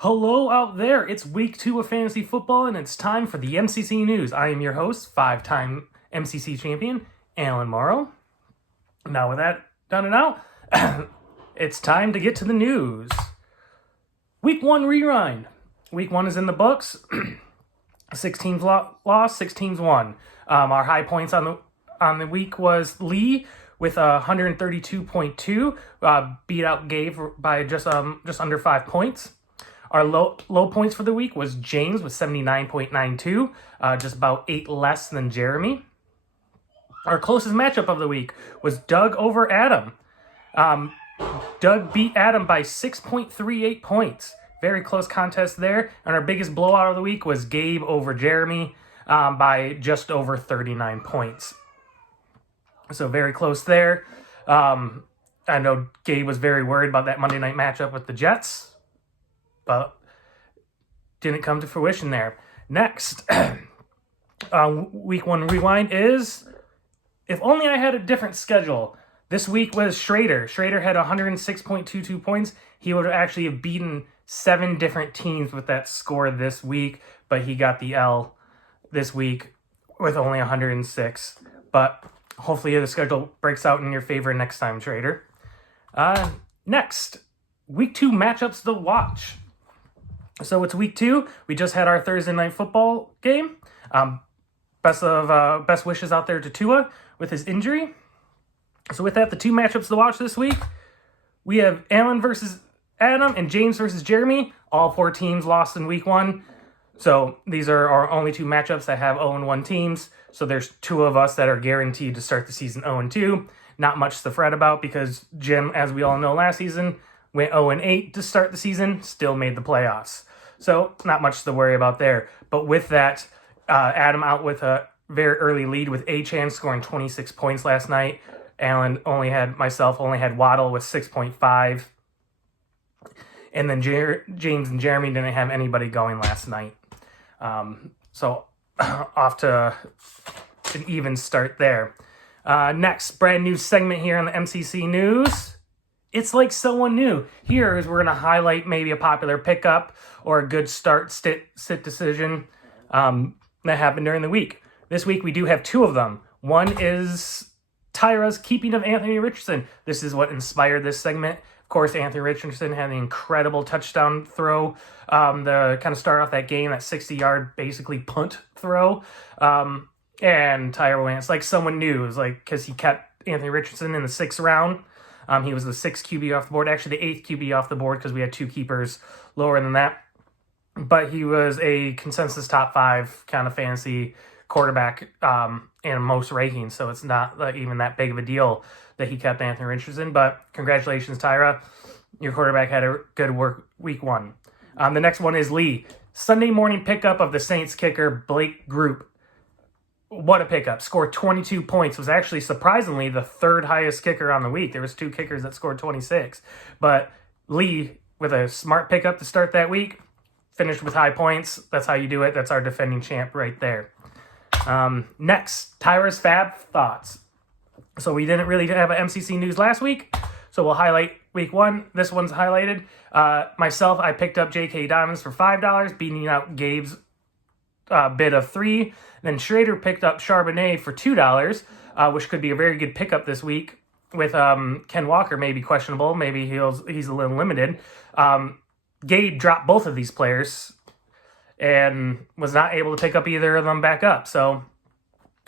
Hello out there. It's week 2 of fantasy football, and it's time for the MCC News. I am your host, 5-time MCC champion, Alan Morrow. Now with that done and out, it's time to get to the news. Week 1 rewind. Week 1 is in the books. 6 teams lost, 6 teams won. Our high points on the week was Lee with 132.2, beat out Gabe by just under 5 points. Our low points for the week was James with 79.92, just about 8 less than Jeremy. Our closest matchup of the week was Doug over Adam. Doug beat Adam by 6.38 points. Very close contest there. And our biggest blowout of the week was Gabe over Jeremy by just over 39 points. So very close there. I know Gabe was very worried about that Monday night matchup with the Jets, but didn't come to fruition there. Next, week 1 rewind is, if only I had a different schedule. This week was Schrader. Schrader had 106.22 points. He would actually have beaten 7 different teams with that score this week, but he got the L this week with only 106. But hopefully the schedule breaks out in your favor next time, Schrader. Next, week 2 matchups to watch. So it's week 2. We just had our Thursday night football game. Best wishes out there to Tua with his injury. So with that, the 2 matchups to watch this week, we have Alan versus Adam and James versus Jeremy. All 4 teams lost in week 1. So these are our only 2 matchups that have 0-1 teams. So there's 2 of us that are guaranteed to start the season 0-2. Not much to fret about because Jim, as we all know last season, went 0-8 to start the season, still made the playoffs. So not much to worry about there. But with that, Adam out with a very early lead with A-Chan scoring 26 points last night. Alan only had Waddle with 6.5. And then James and Jeremy didn't have anybody going last night. So off to an even start there. Next, brand new segment here on the MCC News. It's like someone new. Here is we're going to highlight maybe a popular pickup or a good sit decision that happened during the week. This week we do have 2 of them. One is Tyra's keeping of Anthony Richardson. This is what inspired this segment. Of course, Anthony Richardson had an incredible touchdown throw to kind of start off that game, that 60-yard basically punt throw. And Tyra went, it's like someone new. It was like, because he kept Anthony Richardson in the 6th round. He was the 6th QB off the board, actually the 8th QB off the board because we had 2 keepers lower than that. But he was a consensus top 5 kind of fantasy quarterback in most rankings, so it's not even that big of a deal that he kept Anthony Richardson. But congratulations, Tyra. Your quarterback had a good work week 1. The next one is Lee. Sunday morning pickup of the Saints kicker, Blake Group. What a pickup. Scored 22 points. Was actually surprisingly the 3rd highest kicker on the week. There was 2 kickers that scored 26. But Lee, with a smart pickup to start that week, finished with high points. That's how you do it. That's our defending champ right there. Next, Tyra's Fab Thoughts. So we didn't really have an MCC News last week, so we'll highlight week 1. This one's highlighted. Myself, I picked up J.K. Diamonds for $5, beating out Gabe's bid of $3. Then Schrader picked up Charbonnet for $2, which could be a very good pickup this week. With Ken Walker maybe questionable, maybe he's a little limited. Gabe dropped both of these players and was not able to pick up either of them back up. So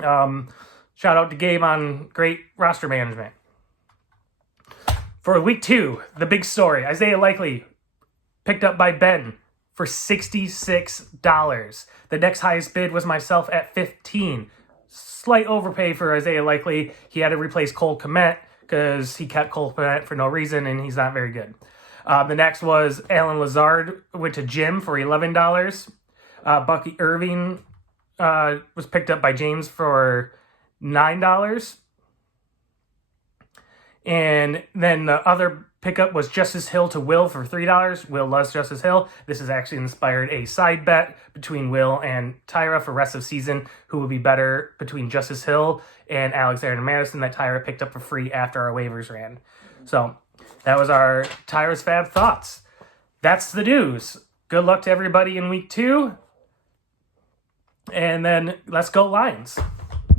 shout out to Gabe on great roster management. For week 2, the big story, Isaiah Likely picked up by Ben for $66. The next highest bid was myself at $15. Slight overpay for Isaiah Likely. He had to replace Cole Kmet because he kept Cole Kmet for no reason, and he's not very good. The next was Alan Lazard, went to Jim for $11. Bucky Irving was picked up by James for $9. And then the other pickup was Justice Hill to Will for $3. Will loves Justice Hill. This has actually inspired a side bet between Will and Tyra for rest of season, who will be better between Justice Hill and Alexander Madison that Tyra picked up for free after our waivers ran. So that was our Tyra's Fab Thoughts. That's the news. good luck to everybody in week 2. And then let's go Lions.